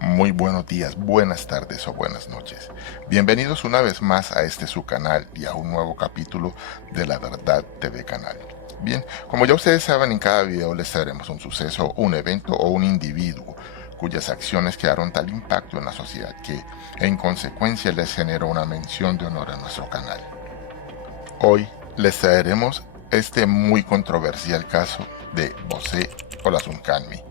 Muy buenos días, buenas tardes o buenas noches. Bienvenidos una vez más a este su canal y a un nuevo capítulo de La Verdad TV Canal. Bien, como ya ustedes saben, en cada video les traeremos un suceso, un evento o un individuo cuyas acciones crearon tal impacto en la sociedad que, en consecuencia, les generó una mención de honor a nuestro canal. Hoy les traeremos este muy controversial caso de Vosé Olasunkanmi.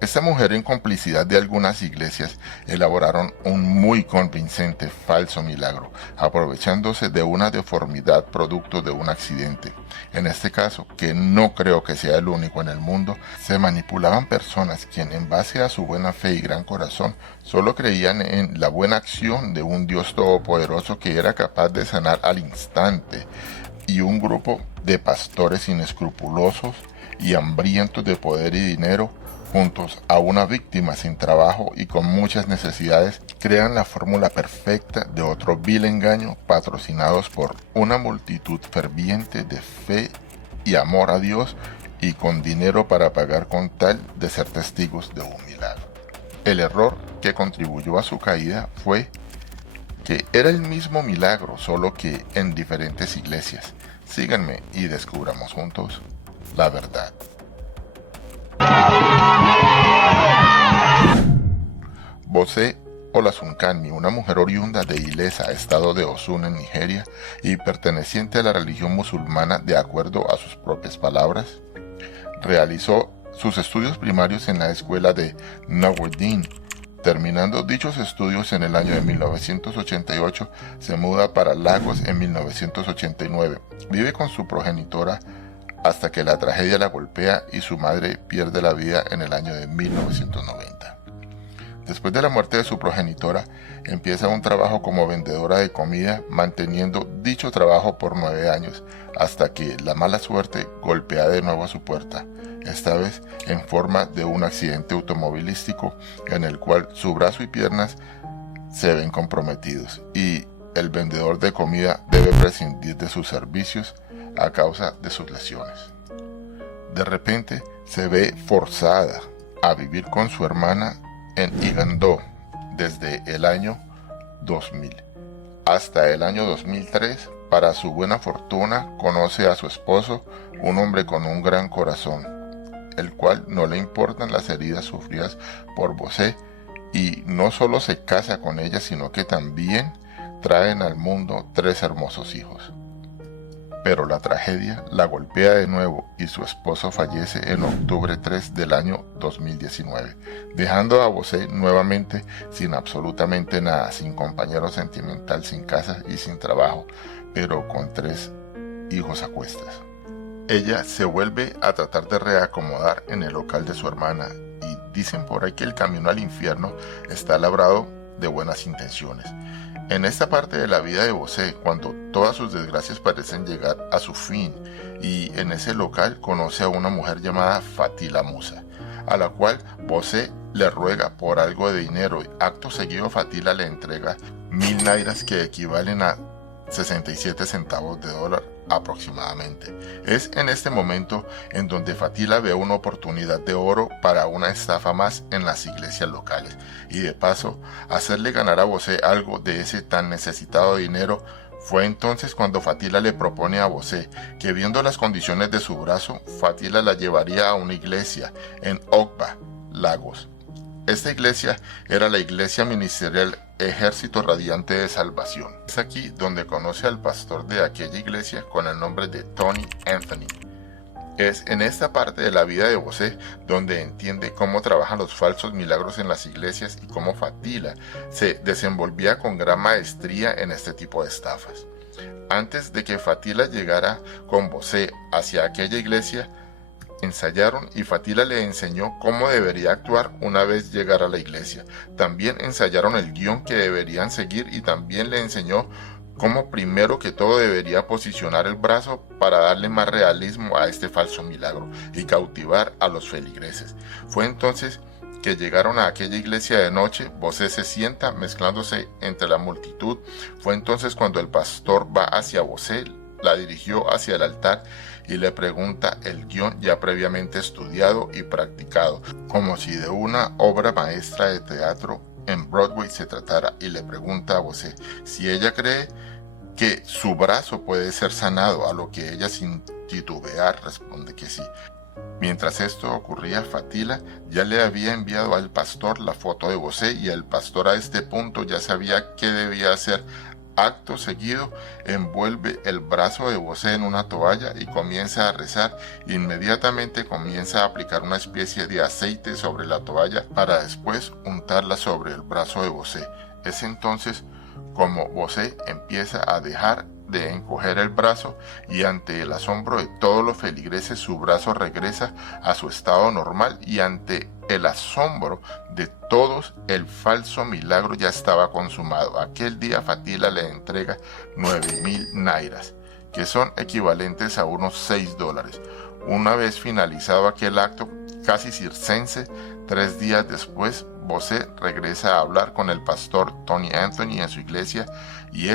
Esta mujer, en complicidad de algunas iglesias, elaboraron un muy convincente falso milagro, aprovechándose de una deformidad producto de un accidente. En este caso, que no creo que sea el único en el mundo, se manipulaban personas quienes, en base a su buena fe y gran corazón, solo creían en la buena acción de un Dios todopoderoso que era capaz de sanar al instante, y un grupo de pastores inescrupulosos y hambrientos de poder y dinero, juntos a una víctima sin trabajo y con muchas necesidades, crean la fórmula perfecta de otro vil engaño, patrocinados por una multitud ferviente de fe y amor a Dios y con dinero para pagar con tal de ser testigos de un milagro. El error que contribuyó a su caída fue que era el mismo milagro, solo que en diferentes iglesias. Síganme y descubramos juntos la verdad. Vosé Olasunkanmi, una mujer oriunda de Ilesa, estado de Osun en Nigeria, y perteneciente a la religión musulmana de acuerdo a sus propias palabras, realizó sus estudios primarios en la escuela de Nawardin. Terminando dichos estudios en el año de 1988, se muda para Lagos en 1989. Vive con su progenitora hasta que la tragedia la golpea y su madre pierde la vida en el año de 1990. Después de la muerte de su progenitora, empieza un trabajo como vendedora de comida, manteniendo dicho trabajo por 9 años, hasta que la mala suerte golpea de nuevo a su puerta, esta vez en forma de un accidente automovilístico en el cual su brazo y piernas se ven comprometidos y el vendedor de comida debe prescindir de sus servicios a causa de sus lesiones. De repente se ve forzada a vivir con su hermana en Igandó desde el año 2000 hasta el año 2003. Para su buena fortuna conoce a su esposo, un hombre con un gran corazón, el cual no le importan las heridas sufridas por Vosé, y no solo se casa con ella, sino que también traen al mundo 3 hermosos hijos. Pero la tragedia la golpea de nuevo y su esposo fallece en octubre 3 del año 2019, dejando a Vosé nuevamente sin absolutamente nada, sin compañero sentimental, sin casa y sin trabajo, pero con 3 hijos a cuestas. Ella se vuelve a tratar de reacomodar en el local de su hermana y dicen por ahí que el camino al infierno está labrado de buenas intenciones. En esta parte de la vida de Vosé, cuando todas sus desgracias parecen llegar a su fin, y en ese local conoce a una mujer llamada Fatila Musa, a la cual Vosé le ruega por algo de dinero, y acto seguido Fatila le entrega 1000 nairas, que equivalen a 67 centavos de dólar aproximadamente. Es en este momento en donde Fatila ve una oportunidad de oro para una estafa más en las iglesias locales y de paso hacerle ganar a Vosé algo de ese tan necesitado dinero. Fue entonces cuando Fatila le propone a Vosé que, viendo las condiciones de su brazo, Fatila la llevaría a una iglesia en Okba, Lagos. Esta iglesia era la iglesia ministerial Ejército Radiante de Salvación. Es aquí donde conoce al pastor de aquella iglesia con el nombre de Tony Anthony. Es en esta parte de la vida de Vosé donde entiende cómo trabajan los falsos milagros en las iglesias y cómo Fatila se desenvolvía con gran maestría en este tipo de estafas. Antes de que Fatila llegara con Vosé hacia aquella iglesia, ensayaron y Fatila le enseñó cómo debería actuar una vez llegara a la iglesia. También ensayaron el guión que deberían seguir y también le enseñó cómo primero que todo debería posicionar el brazo para darle más realismo a este falso milagro y cautivar a los feligreses. Fue entonces que llegaron a aquella iglesia de noche. Vosé se sienta mezclándose entre la multitud. Fue entonces cuando el pastor va hacia Vosé, la dirigió hacia el altar y le pregunta el guión ya previamente estudiado y practicado, como si de una obra maestra de teatro en Broadway se tratara, y le pregunta a Bosé si ella cree que su brazo puede ser sanado, a lo que ella, sin titubear, responde que sí. Mientras esto ocurría, Fatila ya le había enviado al pastor la foto de Bosé, y el pastor a este punto ya sabía qué debía hacer. Acto seguido, envuelve el brazo de Bosé en una toalla y comienza a rezar. Inmediatamente comienza a aplicar una especie de aceite sobre la toalla para después untarla sobre el brazo de Bosé. Es entonces como Bosé empieza a dejar de encoger el brazo, y ante el asombro de todos los feligreses su brazo regresa a su estado normal, y ante el asombro de todos el falso milagro ya estaba consumado. Aquel día Fatila le entrega 9,000 nairas, que son equivalentes a unos $6. Una vez finalizado aquel acto casi circense, 3 días después, Bosé regresa a hablar con el pastor Tony Anthony en su iglesia, y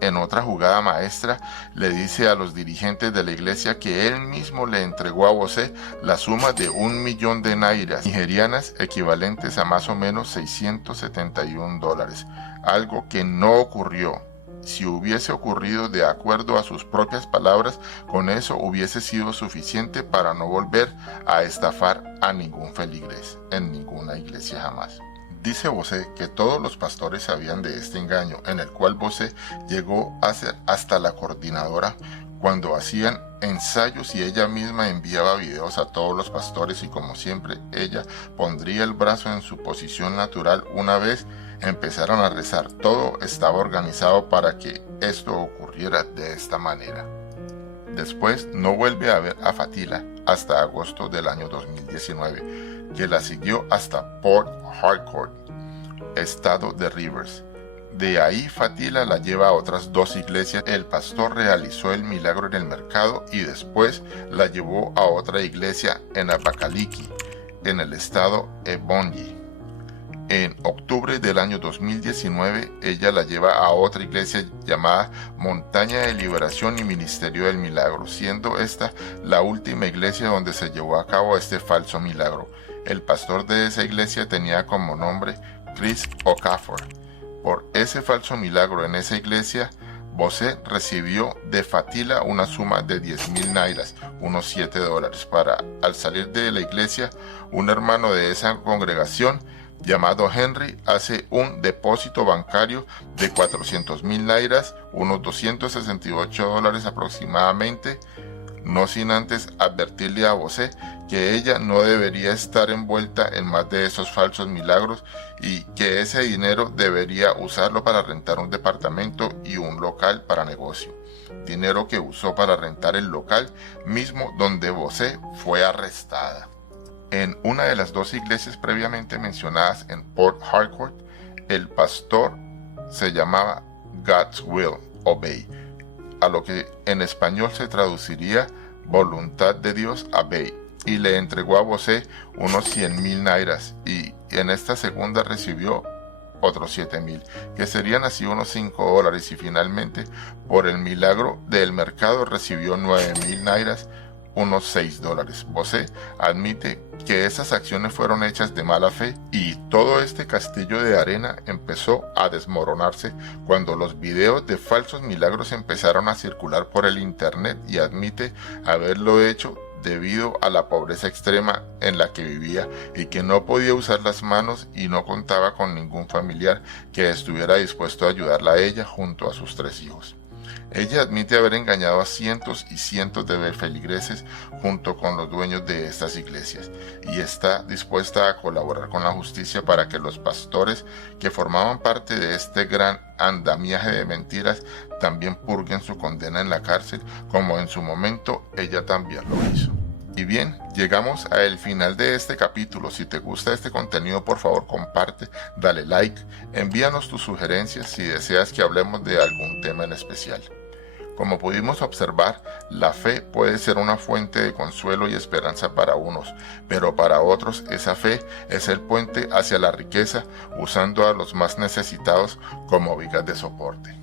en otra jugada maestra, le dice a los dirigentes de la iglesia que él mismo le entregó a Bosé la suma de 1,000,000 de nairas nigerianas, equivalentes a más o menos $671, algo que no ocurrió. Si hubiese ocurrido de acuerdo a sus propias palabras, con eso hubiese sido suficiente para no volver a estafar a ningún feligrés en ninguna iglesia jamás. Dice Bosé que todos los pastores sabían de este engaño, en el cual Bosé llegó a ser hasta la coordinadora cuando hacían ensayos, y ella misma enviaba videos a todos los pastores, y como siempre ella pondría el brazo en su posición natural una vez empezaron a rezar. Todo estaba organizado para que esto ocurriera de esta manera. Después no vuelve a ver a Fatila hasta agosto del año 2019, que la siguió hasta Port Harcourt, estado de Rivers. De ahí Fatila la lleva a otras 2 iglesias. El pastor realizó el milagro en el mercado y después la llevó a otra iglesia en Abakaliki, en el estado Ebonyi. En octubre del año 2019, ella la lleva a otra iglesia llamada Montaña de Liberación y Ministerio del Milagro, siendo esta la última iglesia donde se llevó a cabo este falso milagro. El pastor de esa iglesia tenía como nombre Chris Okafor. Por ese falso milagro en esa iglesia, Bosé recibió de Fatila una suma de 10,000 nairas, unos $7, para, al salir de la iglesia, un hermano de esa congregación llamado Henry hace un depósito bancario de 400,000 nairas, unos $268 aproximadamente, no sin antes advertirle a Bosé que ella no debería estar envuelta en más de esos falsos milagros, y que ese dinero debería usarlo para rentar un departamento y un local para negocio, dinero que usó para rentar el local mismo donde Bosé fue arrestada. En una de las 2 iglesias previamente mencionadas en Port Harcourt, el pastor se llamaba God's Will Obey, a lo que en español se traduciría Voluntad de Dios Obey, y le entregó a Bosé unos 100,000 nairas, y en esta segunda recibió otros 7,000, que serían así unos $5, y finalmente por el milagro del mercado recibió 9,000 nairas, unos $6. Bosé admite que esas acciones fueron hechas de mala fe, y todo este castillo de arena empezó a desmoronarse cuando los videos de falsos milagros empezaron a circular por el internet, y admite haberlo hecho debido a la pobreza extrema en la que vivía, y que no podía usar las manos y no contaba con ningún familiar que estuviera dispuesto a ayudarla a ella junto a sus 3 hijos. Ella admite haber engañado a cientos y cientos de feligreses junto con los dueños de estas iglesias, y está dispuesta a colaborar con la justicia para que los pastores que formaban parte de este gran andamiaje de mentiras también purguen su condena en la cárcel, como en su momento ella también lo hizo. Y bien, llegamos al final de este capítulo. Si te gusta este contenido, por favor comparte, dale like, envíanos tus sugerencias si deseas que hablemos de algún tema en especial. Como pudimos observar, la fe puede ser una fuente de consuelo y esperanza para unos, pero para otros esa fe es el puente hacia la riqueza, usando a los más necesitados como vigas de soporte.